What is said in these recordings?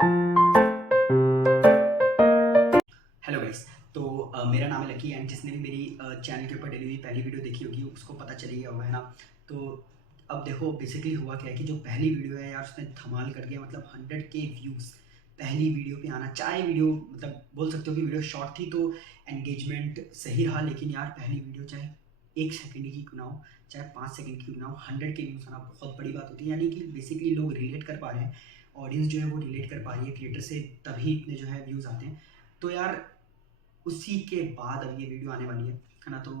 Hello guys. तो मेरा नाम है लकी एंड जिसने भी मेरी चैनल के ऊपर डेली हुई पहली वीडियो देखी होगी उसको पता चल गया होगा, है ना। तो अब देखो बेसिकली हुआ क्या है कि जो पहली वीडियो है यार उसने धमाल कर दिया, मतलब 100K व्यूज़ पहली वीडियो पे आना। चाहे वीडियो मतलब बोल सकते हो कि वीडियो शॉर्ट थी तो एंगेजमेंट सही रहा, लेकिन यार पहली वीडियो चाहे 1 सेकंड की क्यों ना हो, चाहे 5 सेकंड की क्यों ना हो, 100K व्यूज़ आना बहुत बड़ी बात होती है। यानी कि बेसिकली लोग रिलेट कर पा रहे हैं, ऑडियंस जो है वो रिलेट कर पा रही है क्रिएटर से, तभी इतने जो है व्यूज़ आते हैं। तो यार उसी के बाद अब ये वीडियो आने वाली है ना। तो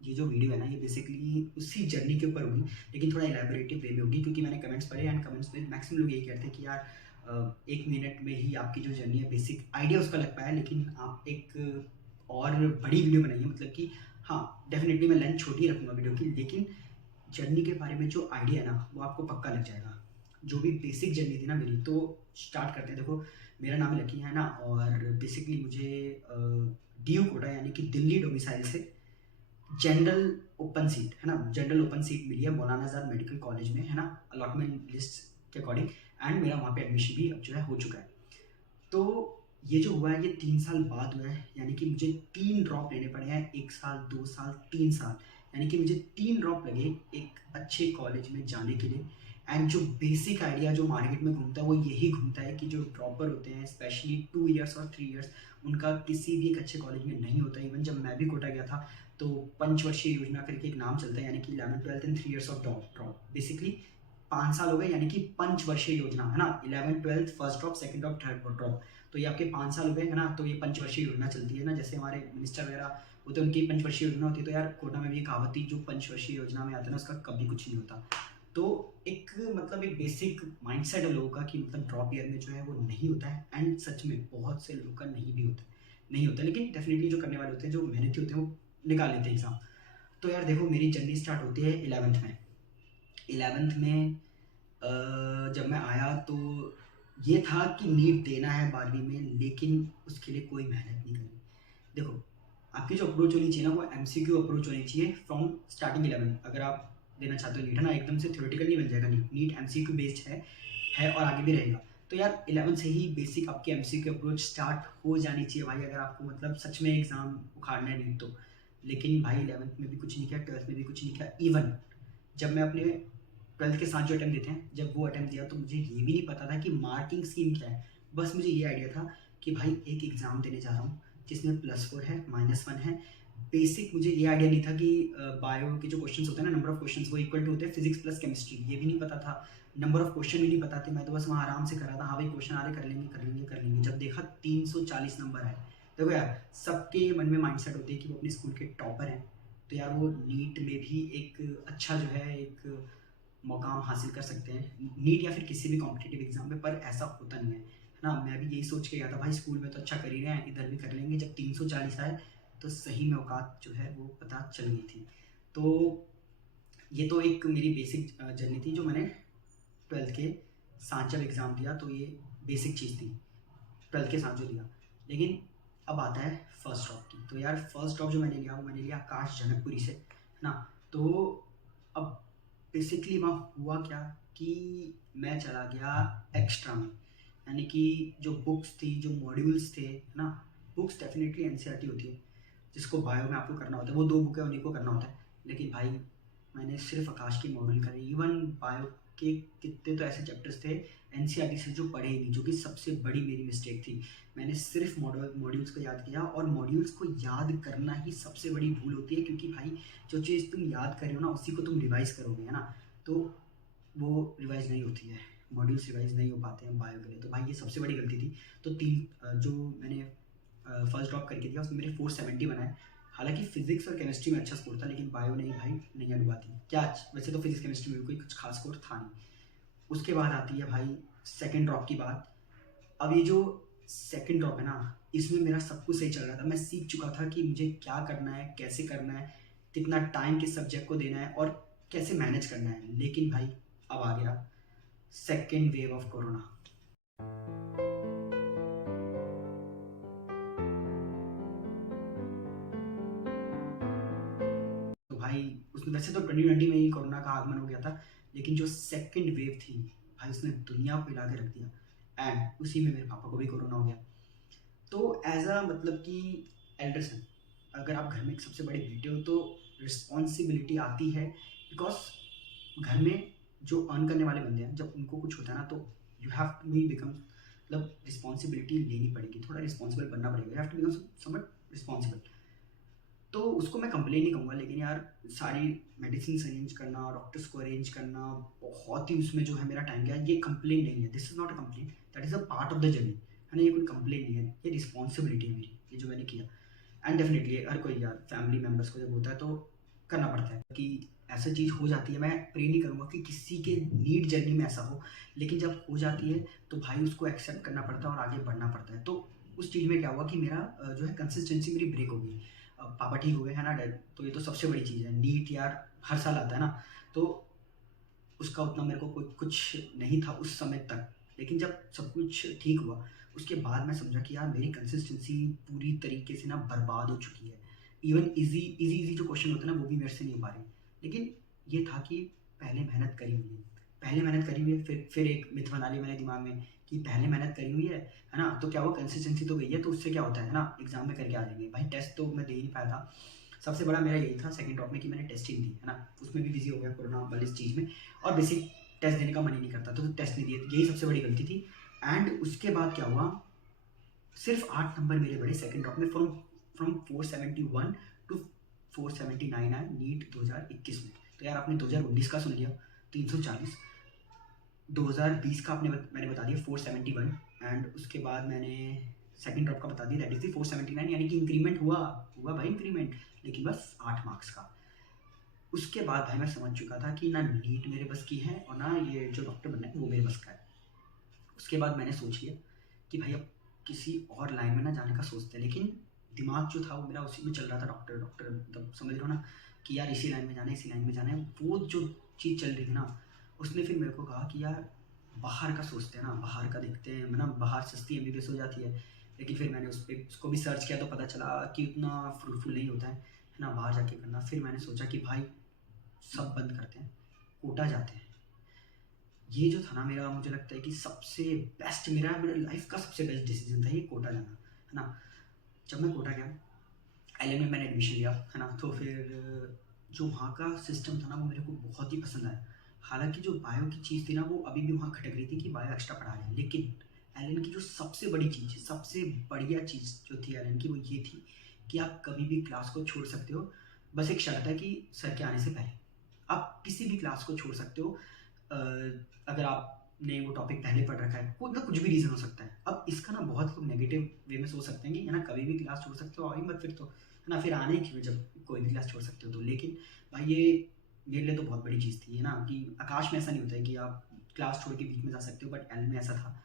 ये जो वीडियो है ना ये बेसिकली उसी जर्नी के ऊपर होगी, लेकिन थोड़ा इलेबोरेटिव वे में होगी, क्योंकि मैंने कमेंट्स पढ़े एंड कमेंट्स में मैक्सिमम लोग यही कहते हैं कि यार 1 मिनट में ही आपकी जो जर्नी है बेसिक आइडिया उसका लग पाया, लेकिन आप एक और बड़ी वीडियो बनाइए। मतलब कि हाँ, डेफिनेटली मैं लेंथ छोटी रखूँगा वीडियो की, लेकिन जर्नी के बारे में जो आइडिया है ना वो आपको पक्का लग जाएगा। जो भी बेसिक जर्नी थी ना मेरी, तो स्टार्ट करते हैं। देखो मेरा नाम लकी है ना, और बेसिकली मुझे डीयू कोटा यानी कि दिल्ली डोमिसाइल से जनरल ओपन सीट है ना, जनरल ओपन सीट मिली है मौलाना आज़ाद मेडिकल कॉलेज में, है ना, अलॉटमेंट लिस्ट के अकॉर्डिंग। एंड मेरा वहाँ पे एडमिशन भी अब जो है हो चुका है। तो ये जो हुआ है ये 3 साल बाद हुआ है, यानी कि मुझे 3 ड्रॉप लेने पड़े हैं, 1 साल 2 साल 3 साल, यानी कि मुझे 3 ड्रॉप लगे एक अच्छे कॉलेज में जाने के लिए। एंड जो बेसिक आइडिया जो मार्केट में घूमता है वो यही घूमता है कि जो ड्रॉपर होते हैं स्पेशली 2 इयर्स और 3 इयर्स, उनका किसी भी एक अच्छे कॉलेज में नहीं होता। इवन जब मैं भी कोटा गया था तो पंचवर्षीय योजना करके एक नाम चलता है, यानी कि 11th 12th and 3 years of drop basically 5 साल हो गए, यानी कि पंचवर्षीय योजना है ना, 11th 12th first drop second drop third drop. तो ये आपके 5 साल हो गए है ना, तो ये पंचवर्षीय योजना चलती है ना, जैसे हमारे मिनिस्टर वगैरह होते हैं उनकी पंचवर्षीय योजना होती है। तो यार कोटा में भी एक कहावत थी, जो पंचवर्षीय योजना में आता है ना उसका कभी कुछ नहीं होता। तो एक मतलब एक बेसिक माइंडसेट है लोगों का कि मतलब ड्रॉप ईयर में जो है वो नहीं होता है, एंड सच में बहुत से लोगों का नहीं होता, लेकिन डेफिनेटली जो करने वाले होते हैं, जो मेहनती होते हैं, वो निकाल लेते हैं एग्जाम। तो यार देखो मेरी जर्नी स्टार्ट होती है 11th में जब मैं आया तो ये था कि नीट देना है 12वीं में, लेकिन उसके लिए कोई मेहनत नहीं करी। देखो आपकी जो अप्रोच होनी चाहिए ना वो एमसीक्यू अप्रोच होनी चाहिए फ्रॉम स्टार्टिंग 11। अगर आप देना चाहते हो नीट है ना, एकदम से थ्योरेटिकल नहीं बन जाएगा। नीट एमसीक्यू बेस्ड है और आगे भी रहेगा। तो यार 11 से ही बेसिक आपकी एमसीक्यू अप्रोच स्टार्ट हो जानी चाहिए भाई, अगर आपको मतलब सच में एग्जाम उखाड़ना है नीट तो। लेकिन भाई 11th में भी कुछ नहीं किया, 12th में भी कुछ नहीं किया। इवन जब मैं अपने 12th के साथ जो अटेम्प्ट देते हैं, जब वो अटेम्प्ट दिया तो मुझे ये भी नहीं पता था कि मार्किंग स्कीम क्या है। बस मुझे ये आइडिया था कि भाई एक एग्ज़ाम देने जा रहा हूँ जिसमें +4 है -1 है। बेसिक मुझे ये आइडिया नहीं था कि बायो के जो क्वेश्चंस होते हैं ना, नंबर ऑफ क्वेश्चंस वो इक्वल टू होते हैं फिजिक्स प्लस केमिस्ट्री, ये भी नहीं पता था। नंबर ऑफ क्वेश्चन भी नहीं पता थे, मैं तो बस वहाँ आराम से कर रहा था, हाँ भाई क्वेश्चन आ रहे कर लेंगे कर लेंगे कर लेंगे। जब देखा 340 नंबर आए। देखो यार सबके मन में माइंडसेट होती है कि वो अपने स्कूल के टॉपर हैं, तो यार वो नीट में भी एक अच्छा जो है एक मुकाम हासिल कर सकते हैं, नीट या फिर किसी भी कॉम्पिटिटिव एग्जाम में। पर ऐसा होता नहीं है ना। मैं भी यही सोच के गया था भाई स्कूल में तो अच्छा कर ही रहे हैं, इधर भी कर लेंगे। जब 340 आए तो सही में औकात जो है वो पता चल गई थी। तो ये तो एक मेरी बेसिक जर्नी थी जो मैंने 12th के साथ जब एग्ज़ाम दिया, तो ये बेसिक चीज़ थी 12th के साथ जो दिया। लेकिन अब आता है फर्स्ट ड्रॉप की। तो यार फर्स्ट ड्रॉप जो मैंने लिया वो मैंने लिया आकाश जनकपुरी से, है ना। तो अब बेसिकली वहाँ हुआ क्या कि मैं चला गया एक्स्ट्रा में, यानी कि जो बुक्स थी जो मॉड्यूल्स थे, है ना। बुक्स डेफिनेटली एनसीईआरटी होती है, जिसको बायो में आपको करना होता है, वो 2 बुक है उन्हीं को करना होता है। लेकिन भाई मैंने सिर्फ आकाश की मॉड्यूल करी। इवन बायो के कितने तो ऐसे चैप्टर्स थे एनसीईआरटी से जो पढ़े ही नहीं, जो कि सबसे बड़ी मेरी मिस्टेक थी। मैंने सिर्फ मॉड्यूल्स को याद किया, और मॉड्यूल्स को याद करना ही सबसे बड़ी भूल होती है, क्योंकि भाई जो चीज़ तुम याद कर रहे हो ना उसी को तुम रिवाइज़ करोगे, है ना। तो वो रिवाइज़ नहीं होती है, मॉड्यूल्स रिवाइज़ नहीं हो पाते हैं बायो के लिए। तो भाई ये सबसे बड़ी गलती थी। तो जो मैंने फर्स्ट ड्रॉप करके दिया उसमें मेरे 470 बनाए। हालांकि फिजिक्स और केमिस्ट्री में अच्छा स्कोर था, लेकिन बायो नहीं भाई, नहीं डुबा थी क्या। वैसे तो फिजिक्स केमिस्ट्री में भी कोई कुछ खास स्कोर था नहीं। उसके बाद आती है भाई सेकंड ड्रॉप की बात। अब ये जो सेकंड ड्रॉप है ना, इसमें मेरा सब कुछ सही चल रहा था। मैं सीख चुका था कि मुझे क्या करना है, कैसे करना है, कितना टाइम किस सब्जेक्ट को देना है और कैसे मैनेज करना है। लेकिन भाई अब आ गया सेकेंड वेव ऑफ कोरोना। तो भाई उसमें वैसे तो 2020 में ही कोरोना का आगमन हो गया था, लेकिन जो सेकंड वेव थी भाई उसने दुनिया को हिला के रख दिया। एंड उसी में मेरे पापा को भी कोरोना हो गया। तो एज अ मतलब कि एल्डर सन, अगर आप घर में एक सबसे बड़े बेटे हो तो रिस्पॉन्सिबिलिटी आती है, बिकॉज घर में जो अर्न करने वाले बंदे हैं जब उनको कुछ होता है ना तो you have to be become मतलब रिस्पॉन्सिबिलिटी लेनी पड़ेगी, थोड़ा रिस्पॉन्सिबल बनना पड़ेगा, you have to become somewhat responsible. तो उसको मैं कंप्लेन नहीं कहूँगा, लेकिन यार सारी मेडिसिन अरेंज करना, डॉक्टर्स को अरेंज करना, बहुत ही उसमें जो है मेरा टाइम गया। ये कंप्लेन नहीं है, this is not a complain, that is a part of the journey, है ना। ये कोई कंप्लेन नहीं है, ये रिस्पॉन्सिबिलिटी है मेरी, ये जो मैंने किया। एंड डेफिनेटली हर कोई यार फैमिली मेम्बर्स को जब होता है तो करना पड़ता है कि ऐसा चीज़ हो जाती है। मैं प्रे नहीं करूँगा कि किसी के नीड जर्नी में ऐसा हो, लेकिन जब हो जाती है तो भाई उसको एक्सेप्ट करना पड़ता है और आगे बढ़ना पड़ता है। तो उस चीज़ में क्या हुआ कि मेरा जो है कंसिस्टेंसी मेरी ब्रेक हो गई। पापा ठीक हो गए, है ना डैड, तो ये तो सबसे बड़ी चीज़ है। नीट यार हर साल आता है ना, तो उसका उतना मेरे को कोई कुछ नहीं था उस समय तक। लेकिन जब सब कुछ ठीक हुआ, उसके बाद मैं समझा कि यार मेरी कंसिस्टेंसी पूरी तरीके से ना बर्बाद हो चुकी है। इवन ईज़ी जो क्वेश्चन होते हैं ना, वो भी मेरे से नहीं हो पा रहे। लेकिन ये था कि पहले मेहनत करी हुई है, पहले मेहनत करी हुई है, फिर एक मिथ बना ली मैंने दिमाग में कि पहले मेहनत करी हुई है ना? तो क्या हुआ, कंसिस्टेंसी तो गई है, तो उससे क्या होता है ना, एग्ज़ाम में करके आ जाएँगे। भाई टेस्ट तो मैं दे ही नहीं पाया था। सबसे बड़ा मेरा यही था सेकंड ड्रॉप में कि मैंने टेस्ट ही नहीं दी, है ना? उसमें भी बिज़ी हो गया कोरोना वाली इस चीज़ में, और बेसिक टेस्ट देने का मन ही नहीं करता, तो टेस्ट नहीं दिए, यही सबसे बड़ी गलती थी। एंड उसके बाद क्या हुआ, सिर्फ 8 नंबर मेरे बढ़े सेकंड ड्रॉप में, फ्रॉम फ्रॉम 471 टू 479 आए नीट 2021 में। तो यार आपने 2019 का सुन लिया 340, 2020 का मैंने बता दिया 471, एंड उसके बाद मैंने सेकंड ड्रॉप का बता दिया, दैट इज दी 479, यानी कि इंक्रीमेंट हुआ हुआ भाई इंक्रीमेंट, लेकिन बस 8 मार्क्स का। उसके बाद भाई मैं समझ चुका था कि ना नीट मेरे बस की है और ना ये जो डॉक्टर बनना है वो मेरे बस का है। उसके बाद मैंने सोच लिया कि भाई अब किसी और लाइन में ना जाने का सोचते हैं, लेकिन दिमाग जो था वो मेरा उसी में चल रहा था, डॉक्टर डॉक्टर, मतलब समझ रहे हो ना कि यार इसी लाइन में जाना है, इसी लाइन में जाना है। वो जो चीज़ चल रही थी ना, उसने फिर मेरे को कहा कि यार बाहर का सोचते हैं ना, बाहर का देखते हैं, मतलब बाहर सस्ती एमबीबीएस हो जाती है। लेकिन फिर मैंने उसको भी सर्च किया तो पता चला कि उतना फ्रूटफुल नहीं होता है ना बाहर जाके करना। फिर मैंने सोचा कि भाई सब बंद करते हैं, कोटा जाते हैं। ये जो था ना मेरा, मुझे लगता है कि सबसे बेस्ट, मेरे लाइफ का सबसे बेस्ट डिसीजन था ये कोटा जाना, है ना। जब मैं कोटा गया, एलएन में मैंने एडमिशन लिया, है ना, तो फिर जो वहाँ का सिस्टम था ना वो मेरे को बहुत ही पसंद आया। हालांकि जो बायो की चीज़ थी ना वो अभी भी वहाँ खटक रही थी कि बायो एक्स्ट्रा पढ़ा रहे हैं, लेकिन एलएन की जो सबसे बड़ी चीज़, सबसे बढ़िया चीज़ जो थी एलएन की, वो ये थी कि आप कभी भी क्लास को छोड़ सकते हो। बस एक शर्त है कि सर के आने से पहले आप किसी भी क्लास को छोड़ सकते हो। अगर आपने वो टॉपिक पहले पढ़ रखा है, मतलब कुछ भी रीज़न हो सकता है। अब इसका ना बहुत लोग नेगेटिव वे में सोच सकते हैं कि है ना कभी भी क्लास छोड़ सकते हो, आओ ही मत फिर तो, है ना, फिर आने ही क्यों जब कोई भी क्लास छोड़ सकते हो तो। लेकिन भाई ये मेरे लिए तो बहुत बड़ी चीज़ थी, है ना, कि आकाश में ऐसा नहीं होता है कि आप क्लास छोड़ के बीच में जा सकते हो, बट एल में ऐसा था।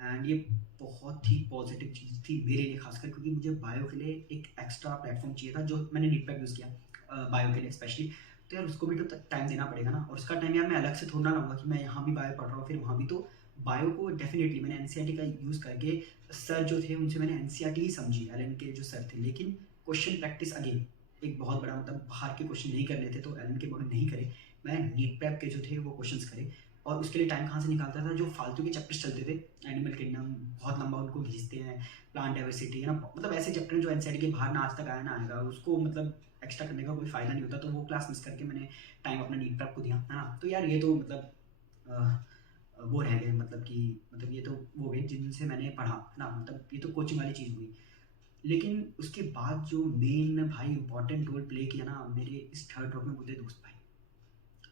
एंड ये बहुत ही पॉजिटिव चीज़ थी मेरे लिए खासकर, क्योंकि मुझे बायो के लिए एक एक्स्ट्रा प्लेटफॉर्म चाहिए था, जो मैंने नीट पैक यूज़ किया बायो के लिए स्पेशली। तो यार उसको भी तो टाइम देना पड़ेगा ना, और उसका टाइम यार मैं अलग से थोड़ा ना लाऊंगा कि मैं यहाँ भी बायो पढ़ रहा हूँ फिर वहाँ भी। तो बायो को डेफिनेटली मैंने एनसीईआरटी का यूज़ करके, सर जो थे उनसे मैंने एनसीईआरटी ही समझी, एलएन के जो सर थे। लेकिन क्वेश्चन प्रैक्टिस अगेन एक बहुत बड़ा, मतलब बाहर के क्वेश्चन नहीं कर लेते तो एलएन के अकॉर्डिंग नहीं करे, मैं नीट प्रैप के जो थे वो क्वेश्चंस करे। और उसके लिए टाइम कहाँ से निकालता था, जो फालतू के चैप्टर्स चलते थे, एनिमल किंगडम बहुत लंबा उनको घिसते हैं, प्लांट डाइवर्सिटी, है ना, मतलब ऐसे चैप्टर जो एनसीईआरटी के बाहर ना आज तक आया ना आएगा, उसको मतलब एक्स्ट्रा करने का कोई फ़ायदा नहीं होता। तो वो क्लास मिस करके मैंने टाइम अपना नीट प्रैप को दिया, है ना। तो यार ये तो मतलब वो रह गए, मतलब कि मतलब ये तो वो गए जिनसे मैंने पढ़ा, है ना, मतलब ये तो कोचिंग वाली चीज़ हुई। लेकिन उसके बाद जो मेन भाई इंपॉर्टेंट रोल प्ले किया ना मेरे इस थर्ड ड्रॉप में, वो थे दोस्त भाई।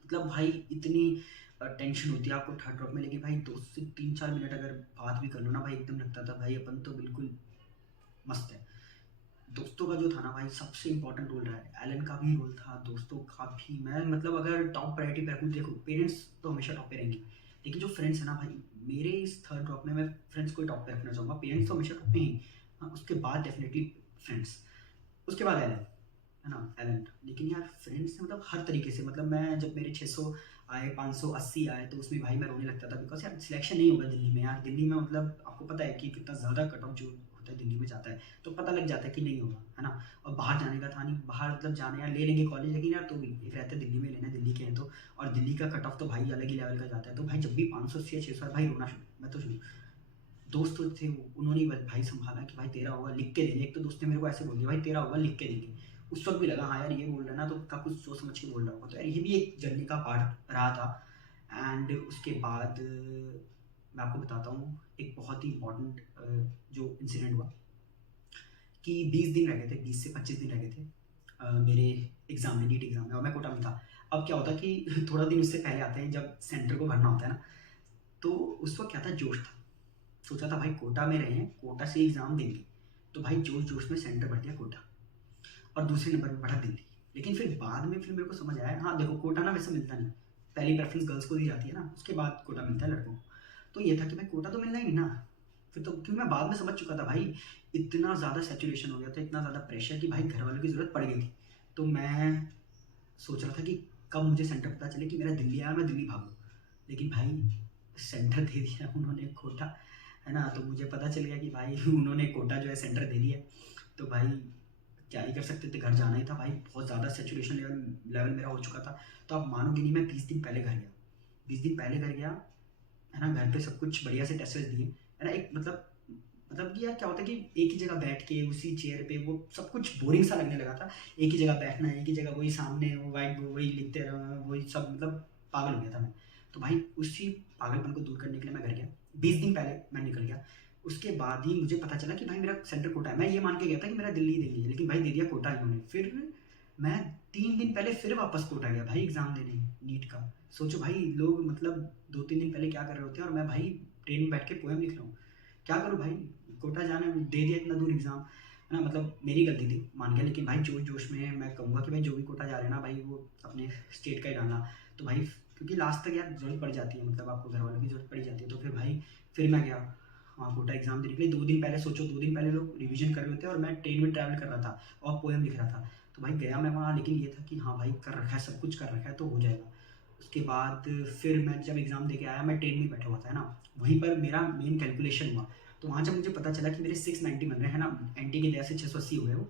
मतलब भाई इतनी टेंशन होती है आपको थर्ड ड्रॉप में, लेकिन भाई 2 से 3-4 मिनट अगर बात भी कर लो ना भाई, एकदम लगता था भाई अपन तो बिल्कुल मस्त है। दोस्तों का जो था ना भाई सबसे इंपॉर्टेंट रोल रहा है, एलन का भी रोल था, दोस्तों का भी। मैं मतलब अगर टॉप प्रायोरिटी पे रखूँ, देखो पेरेंट्स तो हमेशा टॉप पे रहेंगे, लेकिन जो फ्रेंड्स है ना भाई, मेरे इस थर्ड ड्रॉप में मैं फ्रेंड्स को टॉप पे रखना चाहूँगा। पेरेंट्स तो हमेशा टॉप पे ही, हाँ, उसके बाद डेफिनेटली फ्रेंड्स, उसके बाद एलन, है ना, एलन। लेकिन यार फ्रेंड्स ने मतलब हर तरीके से, मतलब मैं जब मेरे 600 आए, 580 आए, तो उसमें भाई मैं रोने लगता था, बिकॉज यार सिलेक्शन नहीं होगा दिल्ली में। यार दिल्ली में मतलब आपको पता है कि कितना ज़्यादा कट ऑफ जो होता है दिल्ली में जाता है, तो पता लग जाता है कि नहीं होगा, है ना। और बाहर जाने का था नहीं, बाहर मतलब जाने यार ले लेंगे कॉलेज, लेकिन यार तो भी एक रहता है दिल्ली में लेना, दिल्ली के हैं तो। और दिल्ली का कट ऑफ तो भाई अलग ही लेवल का जाता है, तो भाई जब भी 580 या 600 भाई रोना शुरू, मैं तो शुरू। दोस्त तो थे उन्होंने ही भाई सँभाला कि भाई तेरा होगा लिख के देंगे। एक तो दोस्त ने मेरे को ऐसे बोल दिया भाई तेरा होगा लिख के देंगे। उस वक़्त भी लगा हाँ यार ये बोल रहा है ना तो पक्का कुछ सोच समझ के बोल रहा होगा। तो यार ये भी एक जर्नी का पार्ट रहा था। एंड उसके बाद मैं आपको बताता हूँ एक बहुत ही इम्पोर्टेंट जो इंसिडेंट हुआ कि 20 दिन रह गए थे, 20 से 25 दिन रह गए थे मेरे एग्ज़ाम में, नीट एग्ज़ाम में, और मैं कोटा में था। अब क्या होता है कि थोड़ा दिन उससे पहले आते हैं जब सेंटर को भरना होता है ना, तो उस वक़्त क्या था जोश था। सोचा था भाई कोटा में रहे हैं, कोटा से एग्ज़ाम देंगे। तो भाई जोश-जोश में सेंटर भर दिया कोटा और दूसरे नंबर पे पड़ा दिल्ली। लेकिन फिर बाद में फिर मेरे को समझ आया हाँ, देखो कोटा ना वैसे मिलता नहीं। पहली प्रेफ़रेंस गर्ल्स को दी जाती है ना, उसके बाद कोटा मिलता है लड़कों को। तो ये था कि भाई कोटा तो मिलना ही नहीं ना। फिर तो क्योंकि मैं बाद में समझ चुका था भाई, इतना ज़्यादा सैचुरेशन हो गया था, इतना ज़्यादा प्रेशर कि भाई घरवालों की ज़रूरत पड़ गई थी। तो मैं सोच रहा था कि कब मुझे सेंटर पता चले कि मेरा दिल्ली आया, मैं दिल्ली भागूँ। लेकिन भाई सेंटर दे दिया उन्होंने कोटा, है ना? तो मुझे पता चल गया कि भाई उन्होंने कोटा जो है सेंटर दे दिया। तो भाई क्या ही कर सकते थे, घर जाना ही था भाई, बहुत ज़्यादा सैचुरेशन लेवल लेवल मेरा हो चुका था। तो आप मानोगे नहीं, मैं 20 दिन पहले घर गया। 20 दिन पहले घर गया, है ना? घर पे सब कुछ बढ़िया से टेस्ट वेस्ट दिए, है ना? एक मतलब कि यार क्या होता है कि एक ही जगह बैठ के उसी चेयर पे वो सब कुछ बोरिंग सा लगने लगा था। एक ही जगह बैठना है, एक ही जगह वही सामने वो व्हाइट बोर्ड वही लिखते रहना, वही सब मतलब पागल हो गया था मैं। तो भाई उसी पागलपन को दूर करने के लिए मैं घर गया। 20 दिन पहले मैं निकल गया। उसके बाद ही मुझे पता चला कि भाई मेरा सेंटर कोटा है। मैं ये मान के गया था कि मेरा दिल्ली ही देंगे, लेकिन भाई दे दिया कोटा इन्होंने। फिर मैं 3 दिन पहले फिर वापस कोटा गया भाई एग्ज़ाम देने नीट का। सोचो भाई लोग मतलब 2-3 दिन पहले क्या कर रहे होते हैं और मैं भाई ट्रेन में बैठ के पोएम लिख रहा हूँ। क्या करूँ भाई? कोटा जाना है, दे दिया इतना दूर एग्ज़ाम, है ना? मतलब मेरी गलती थी, मान गया, लेकिन भाई जोश-जोश में मैं कहूँगा कि भाई जो भी कोटा जा रहे हैं ना भाई वो अपने स्टेट का ही डालना। तो भाई क्योंकि लास्ट तक यार ज़रूरत पड़ जाती है, मतलब आपको घरवालों की ज़रूरत पड़ जाती है। तो फिर भाई फिर मैं गया वहाँ कोटा एग्ज़ाम देने के लिए। 2 दिन पहले सोचो 2 दिन पहले लोग रिवीजन कर रहे होते हैं और मैं ट्रेन में ट्रैवल कर रहा था और पोएम लिख रहा था। तो भाई गया मैं वहाँ, लेकिन ये था कि हाँ भाई कर रखा है, सब कुछ कर रखा है तो हो जाएगा। उसके बाद फिर मैं जब एग्ज़ाम दे के आया, मैं ट्रेन में ही बैठा हुआ था, है ना? वहीं पर मेरा मेन कैलकुलेशन हुआ। तो वहाँ जब मुझे पता चला कि मेरे 690 बन रहे हैं ना, एनटी की दया से 680 हो गए वो।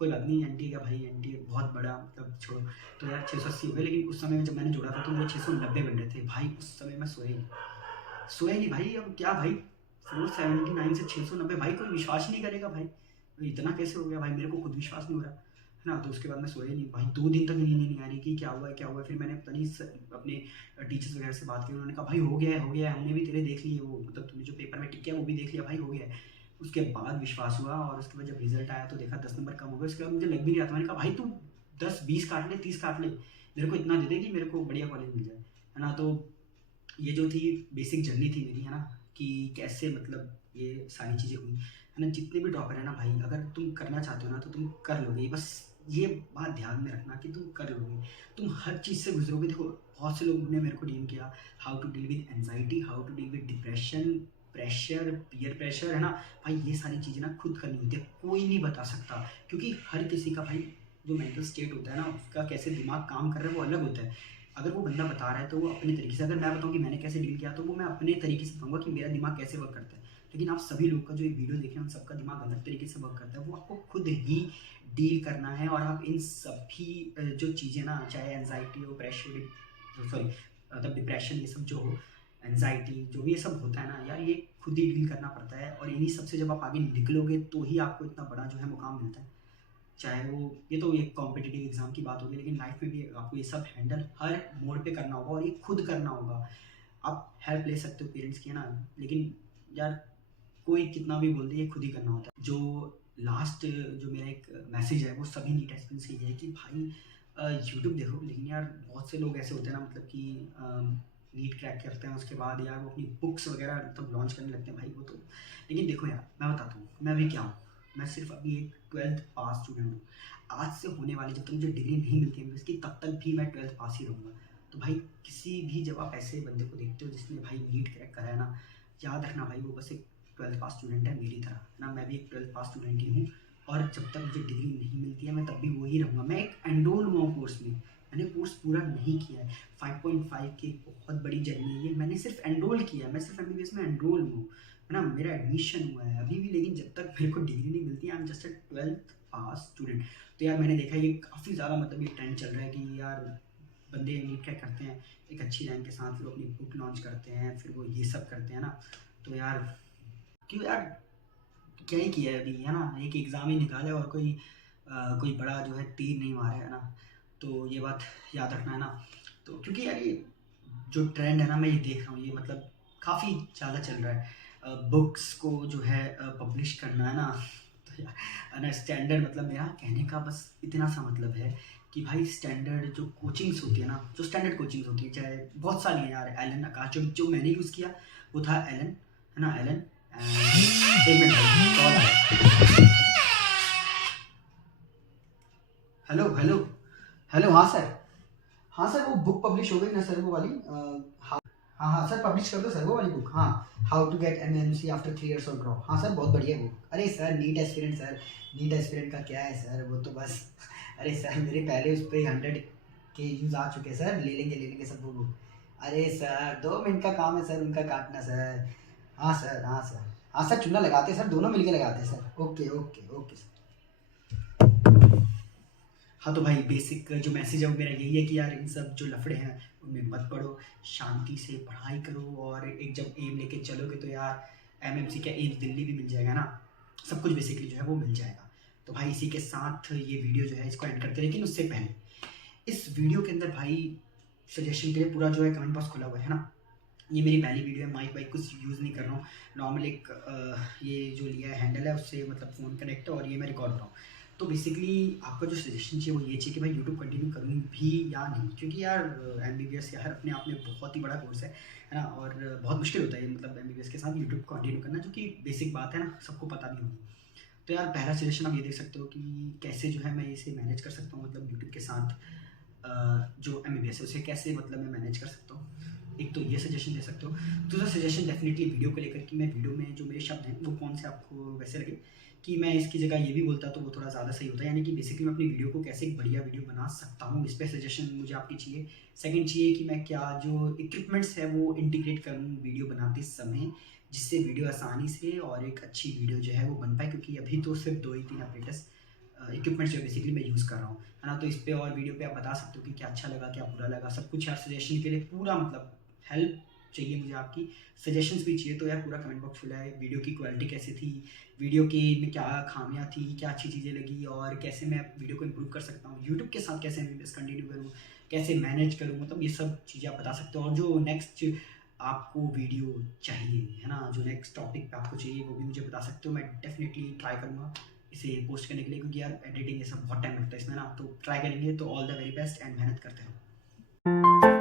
कोई बात नहीं, एनटी का भाई एनटी बहुत बड़ा मतलब छोड़ो। तो यार 680 हो गए, लेकिन उस समय में जब मैंने जोड़ा था तो मेरे 690 बन रहे थे। भाई उस समय मैं सोया ही नहीं। सोया नहीं भाई, अब क्या भाई 479 से 690 भाई, कोई विश्वास ही नहीं करेगा भाई। इतना कैसे हो गया भाई, मेरे को खुद विश्वास नहीं हो रहा, है ना? तो उसके बाद मैं सोया ही नहीं भाई, 2 दिन तक नींद ही नहीं आ रही कि क्या हुआ है, क्या हुआ है? फिर मैंने पता नहीं अपने टीचर्स वगैरह से बात की, उन्होंने कहा भाई हो गया है, हमने भी तेरे देख लिए वो मतलब तूने जो पेपर में टिक किया वो भी देख लिया भाई, हो गया है। उसके बाद विश्वास हुआ और उसके बाद जब रिजल्ट आया तो देखा 10 नंबर कम हो गए। उसके बाद मुझे लग भी नहीं रहा था, मैंने कहा भाई तू 10-20 काट ले, 30 काट ले, मेरे को इतना दे दे कि मेरे को बढ़िया कॉलेज मिल जाए, है ना? तो ये जो थी बेसिक जर्नी थी मेरी, है ना? कि कैसे मतलब ये सारी चीज़ें हुई, है ना? जितने भी टॉपर है ना भाई, अगर तुम करना चाहते हो ना तो तुम कर लोगे। बस ये बात ध्यान में रखना कि तुम कर लोगे, तुम हर चीज़ से गुजरोगे। देखो बहुत से लोगों ने मेरे को डील किया, how to deal with anxiety, how to deal with depression, pressure, peer pressure, है ना? भाई ये सारी चीज़ें ना खुद करनी होती है, कोई नहीं बता सकता। क्योंकि हर किसी का भाई जो मेंटल स्टेट होता है ना, उसका कैसे दिमाग काम कर रहा है वो अलग होता है। अगर वो बंदा बता रहा है तो वो अपने तरीके से, अगर मैं बताऊँ कि मैंने कैसे डील किया तो वो मैं अपने तरीके से बताऊँगा कि मेरा दिमाग कैसे वर्क करता है। लेकिन आप सभी लोग का जो ये वीडियो देख रहे हैं उन सबका दिमाग अलग तरीके से वर्क करता है, वो आपको खुद ही डील करना है। और आप इन सभी जो चीज़ें ना, चाहे एंजाइटी हो, प्रेशर, सॉरी मतलब डिप्रेशन, ये सब जो हो, एंजाइटी जो भी ये सब होता है ना यार, ये खुद ही डील करना पड़ता है। और इन्हीं सब से जब आप आगे निकलोगे तो ही आपको इतना बड़ा जो है मुकाम मिलता है। चाहे वो, ये तो एक कॉम्पिटिटिव एग्जाम की बात होगी, लेकिन लाइफ में भी आपको ये सब हैंडल हर मोड़ पे करना होगा और ये खुद करना होगा। आप हेल्प ले सकते हो पेरेंट्स की, है ना? लेकिन यार कोई कितना भी बोल दे, ये खुद ही करना होता है। जो लास्ट जो मेरा एक मैसेज है वो सभी नीट एस्पिरेंट्स के लिए है कि भाई यूट्यूब देखो, लेकिन यार बहुत से लोग ऐसे होते हैं ना, मतलब कि नीट क्रैक करते हैं उसके बाद यार वो अपनी बुक्स वगैरह मतलब लॉन्च करने लगते हैं भाई, वो तो। लेकिन देखो यार मैं बताता हूँ मैं अभी क्या हूँ, मैं सिर्फ अभी एक 12th पास स्टूडेंट हूँ। आज से होने वाली जब तक मुझे डिग्री नहीं मिलती है इसकी, तब तक भी मैं 12th पास ही रहूँगा। तो भाई किसी भी जब आप ऐसे बंदे को देखते हो जिसने भाई नीट क्रैक करा है ना, याद रखना भाई वो बस एक 12th पास स्टूडेंट है मेरी तरह, है ना? मैं भी एक 12th पास स्टूडेंट ही हूँ और जब तक मुझे डिग्री नहीं मिलती है मैं तब भी वही रहूँगा। मैं एक एनरोल हुआ हूँ कोर्स में, मैंने कोर्स पूरा नहीं किया है। 5.5 की एक बहुत बड़ी जर्नी है ये, मैंने सिर्फ एनरोल किया है, मैं सिर्फ एमबीबीएस में एनरोल हूँ, है ना? मेरा एडमिशन हुआ है अभी भी, लेकिन जब तक मेरे को डिग्री नहीं मिलती I am just a 12th pass student. तो यार मैंने देखा ये काफ़ी ज़्यादा मतलब ये ट्रेंड चल रहा है कि यार बंदे नीट क्रैक करते हैं एक अच्छी रैंक के साथ, फिर वो अपनी बुक लॉन्च करते हैं, फिर वो ये सब करते हैं ना। तो यार क्यों यार, क्या ही किया है अभी, है ना? एक एग्ज़ाम ही निकाला है और कोई बड़ा जो है तीर नहीं मारा है ना? तो ये बात याद रखना, है ना? तो क्योंकि यार ये जो ट्रेंड है ना, मैं ये देख रहा हूँ, ये मतलब काफ़ी ज़्यादा चल रहा है। बुक्स को जो है पब्लिश करना, है ना? तो यार है ना, स्टैंडर्ड मतलब मेरा कहने का बस इतना सा मतलब है कि भाई स्टैंडर्ड जो कोचिंग्स होती है ना, जो स्टैंडर्ड कोचिंग्स होती है, चाहे बहुत सारी हैं यार, एलन, आकाश, जो मैंने यूज़ किया वो था एलन, है ना? एलन एंड एक मिनट भाई, कॉल आया। हेलो, हेलो, हेलो, हाँ सर। हाँ सर, वो बुक पब्लिश हो गई ना सर, वो वाली हाँ हाँ सर, पब्लिश कर दो सर वो वाली बुक। हाँ, how to get MNC after 3 years of drop. हाँ सर, बहुत बढ़िया बुक। अरे sir, NEET aspirant sir, NEET aspirant का क्या है सर, वो तो बस अरे सर, मेरे पहले उस पर 100 के व्यूज़ आ चुके हैं सर, ले लेंगे सब वो बुक। अरे सर, 2 मिनट का काम है सर उनका काटना सर। हाँ सर, हाँ सर, हाँ सर, चूना लगाते हैं सर, दोनों मिलके लगाते हैं sir. Okay okay okay sir. हाँ, तो भाई बेसिक जो मैसेज है वो मेरा यही है कि यार इन सब जो लफड़े हैं उनमें मत पड़ो, शांति से पढ़ाई करो, और एक जब एम लेके चलोगे तो यार एमएमसी का एम्स दिल्ली भी मिल जाएगा ना, सब कुछ बेसिकली जो है वो मिल जाएगा। तो भाई इसी के साथ ये वीडियो जो है इसको एंड करते हैं, लेकिन उससे पहले इस वीडियो के अंदर भाई सजेशन के लिए पूरा जो है कमेंट बॉक्स खुला हुआ है ना। ये मेरी पहली वीडियो है, माइक वाइक कुछ यूज़ नहीं कर रहा हूँ, नॉर्मल एक ये जो लिया है हैंडल है उससे मतलब फ़ोन कनेक्ट है और ये मैं रिकॉर्ड कर रहा हूँ। तो बेसिकली आपका जो सजेशन चाहिए वो ये चाहिए कि भाई यूट्यूब कंटिन्यू करूँ भी या नहीं, क्योंकि यार एमबीबीएस यार अपने आप में बहुत ही बड़ा कोर्स है ना, और बहुत मुश्किल होता है मतलब एमबीबीएस के साथ यूट्यूब कंटिन्यू करना, जो कि बेसिक बात है ना, सबको पता भी होगी। तो यार पहला सजेशन आप ये देख सकते हो कि कैसे जो है मैं इसे मैनेज कर सकता हूँ, मतलब यूट्यूब के साथ जो एमबीबीएस है उसे कैसे मतलब मैं मैनेज कर सकता हूँ। एक तो ये सजेशन दे सकते हो। दूसरा सजेशन डेफिनेटली वीडियो को लेकर कि मैं वीडियो में जो मेरे शब्द हैं वो कौन से आपको वैसे लगे, कि मैं इसकी जगह ये भी बोलता तो वो थोड़ा ज़्यादा सही होता है, यानी कि बेसिकली मैं अपनी वीडियो को कैसे एक बढ़िया वीडियो बना सकता हूँ, इस पर सजेशन मुझे आपकी चाहिए। सेकंड चाहिए कि मैं क्या जो इक्विपमेंट्स है वो इंटीग्रेट करूँ वीडियो बनाते समय, जिससे वीडियो आसानी से और एक अच्छी वीडियो जो है वो बन पाए, क्योंकि अभी तो सिर्फ 2 ही 3 अपडेट्स इक्विपमेंट्स जो बेसिकली मैं यूज़ कर रहा हूँ, है ना? तो इस पे और वीडियो पे आप बता सकते हो कि क्या अच्छा लगा, क्या बुरा लगा, सब कुछ यार सजेशन के लिए पूरा मतलब हेल्प चाहिए मुझे आपकी, सजेशंस भी चाहिए। तो यार पूरा कमेंट बॉक्स खुला है, वीडियो की क्वालिटी कैसी थी, वीडियो की में क्या खामियां थी, क्या अच्छी चीज़ें लगी, और कैसे मैं वीडियो को इम्प्रूव कर सकता हूँ, यूट्यूब के साथ कैसे मैं कंटिन्यू करूँ, कैसे मैनेज करूँ, मतलब ये सब चीज़ें आप बता सकते हो। और जो नेक्स्ट आपको वीडियो चाहिए, है ना, जो नेक्स्ट टॉपिक पे आपको चाहिए वो भी मुझे बता सकते हो, मैं डेफिनेटली ट्राई करूँगा इसे पोस्ट करने के लिए, क्योंकि यार एडिटिंग ये सब बहुत टाइम लगता है इसमें ना, तो ट्राई करेंगे। तो all the very best and मेहनत करते रहो।